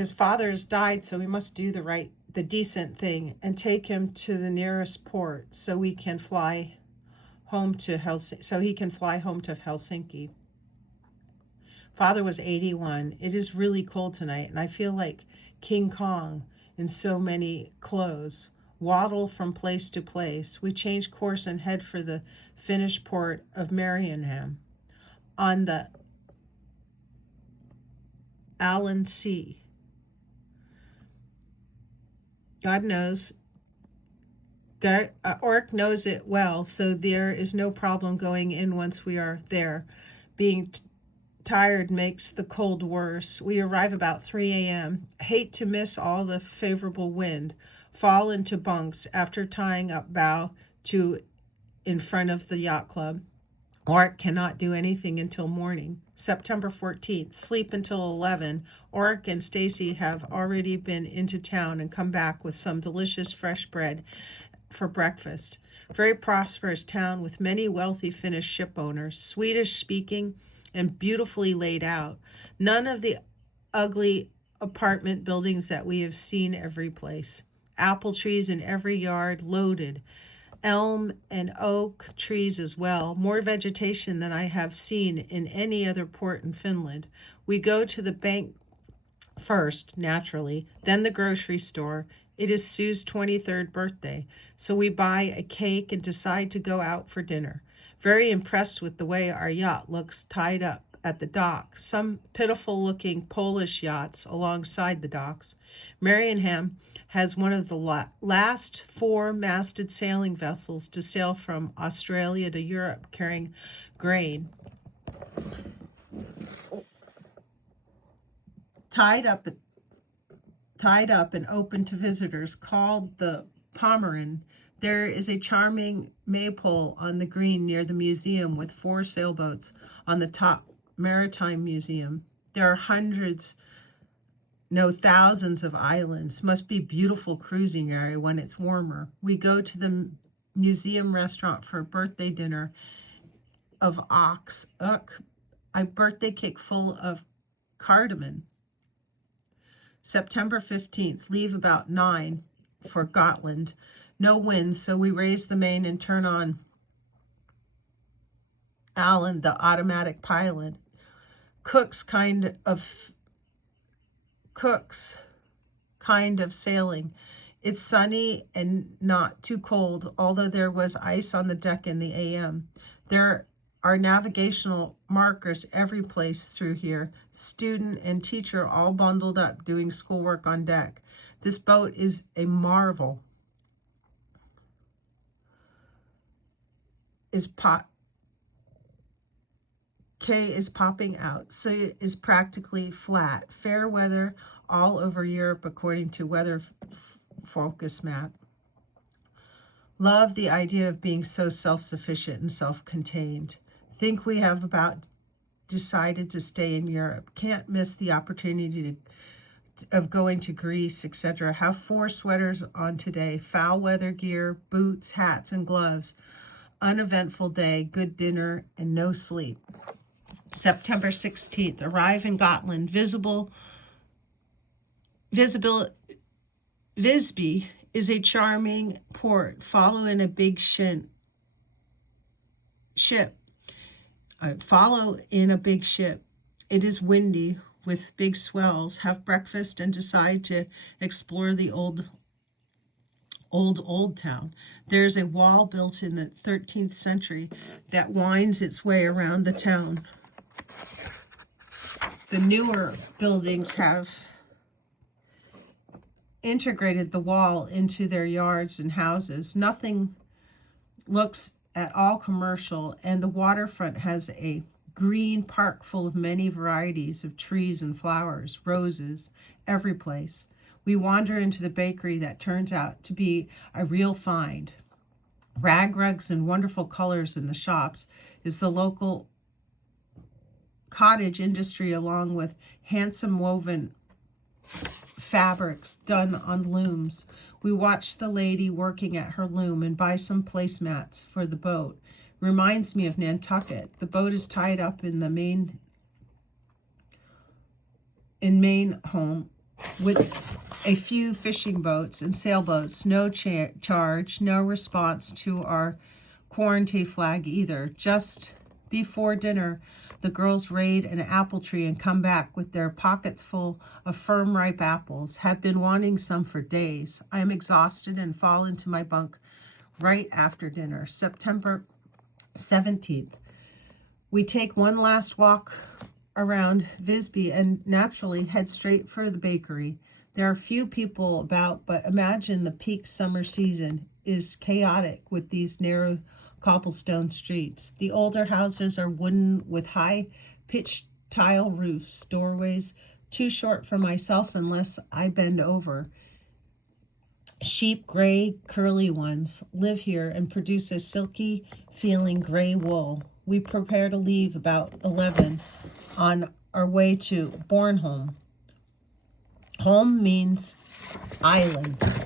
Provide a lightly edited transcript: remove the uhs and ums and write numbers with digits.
His father has died, so we must do the decent thing and take him to the nearest port so we can fly home to Helsinki. Father was 81. It is really cold tonight, and I feel like King Kong in so many clothes. Waddle from place to place. We change course and head for the Finnish port of Mariehamn on the Alan Sea. God knows. Orc knows it well, so there is no problem going in once we are there. Being tired makes the cold worse. We arrive about 3 a.m. Hate to miss all the favorable wind. Fall into bunks after tying up bow to in front of the yacht club. Oric cannot do anything until morning. September 14th, sleep until 11. Oric and Stacy have already been into town and come back with some delicious fresh bread for breakfast. Very prosperous town with many wealthy Finnish ship owners, Swedish speaking and beautifully laid out. None of the ugly apartment buildings that we have seen every place. Apple trees in every yard, loaded. Elm and oak trees as well. More vegetation than I have seen in any other port in Finland. We go to the bank first, naturally, then the grocery store. It is Sue's 23rd birthday, so we buy a cake and decide to go out for dinner. Very impressed with the way our yacht looks tied up at the dock. Some pitiful-looking Polish yachts alongside the docks. Mariehamn has one of the last 4-masted sailing vessels to sail from Australia to Europe carrying grain. Tied up and open to visitors, called the Pomeran. There is a charming maypole on the green near the museum with 4 sailboats on the top. Maritime Museum. There are thousands of islands. Must be beautiful cruising area when it's warmer. We go to the museum restaurant for a birthday dinner of a birthday cake full of cardamom. September 15th, leave about 9 for Gotland. No wind, so we raise the main and turn on Alan, the automatic pilot. Cook's kind of sailing. It's sunny and not too cold, although there was ice on the deck in the AM. There are navigational markers every place through here. Student and teacher all bundled up doing schoolwork on deck. This boat is a marvel. K is popping out, so it is practically flat. Fair weather all over Europe according to Weather Focus map. Love the idea of being so self-sufficient and self-contained. Think we have about decided to stay in Europe. Can't miss the opportunity of going to Greece, etc. Have 4 sweaters on today. Foul weather gear, boots, hats, and gloves. Uneventful day, good dinner, and no sleep. September 16th, arrive in Gotland. Visby is a charming port. Follow in a big ship. It is windy with big swells. Have breakfast and decide to explore the old town. There's a wall built in the 13th century that winds its way around the town. The newer buildings have integrated the wall into their yards and houses. Nothing looks at all commercial, and the waterfront has a green park full of many varieties of trees and flowers, roses, every place. We wander into the bakery that turns out to be a real find. Rag rugs and wonderful colors in the shops is the local cottage industry, along with handsome woven fabrics done on looms. We watch the lady working at her loom and buy some placemats for the boat. Reminds me of Nantucket. The boat is tied up in the main home with a few fishing boats and sailboats. No charge, no response to our quarantine flag either. Just before dinner, the girls raid an apple tree and come back with their pockets full of firm, ripe apples. Have been wanting some for days. I am exhausted and fall into my bunk right after dinner. September 17th. We take one last walk around Visby and naturally head straight for the bakery. There are few people about, but imagine the peak summer season is chaotic with these narrow cobblestone streets. The older houses are wooden with high-pitched tile roofs, doorways too short for myself unless I bend over. Sheep, gray, curly ones, live here and produce a silky feeling gray wool. We prepare to leave about 11 on our way to Bornholm. Home means island.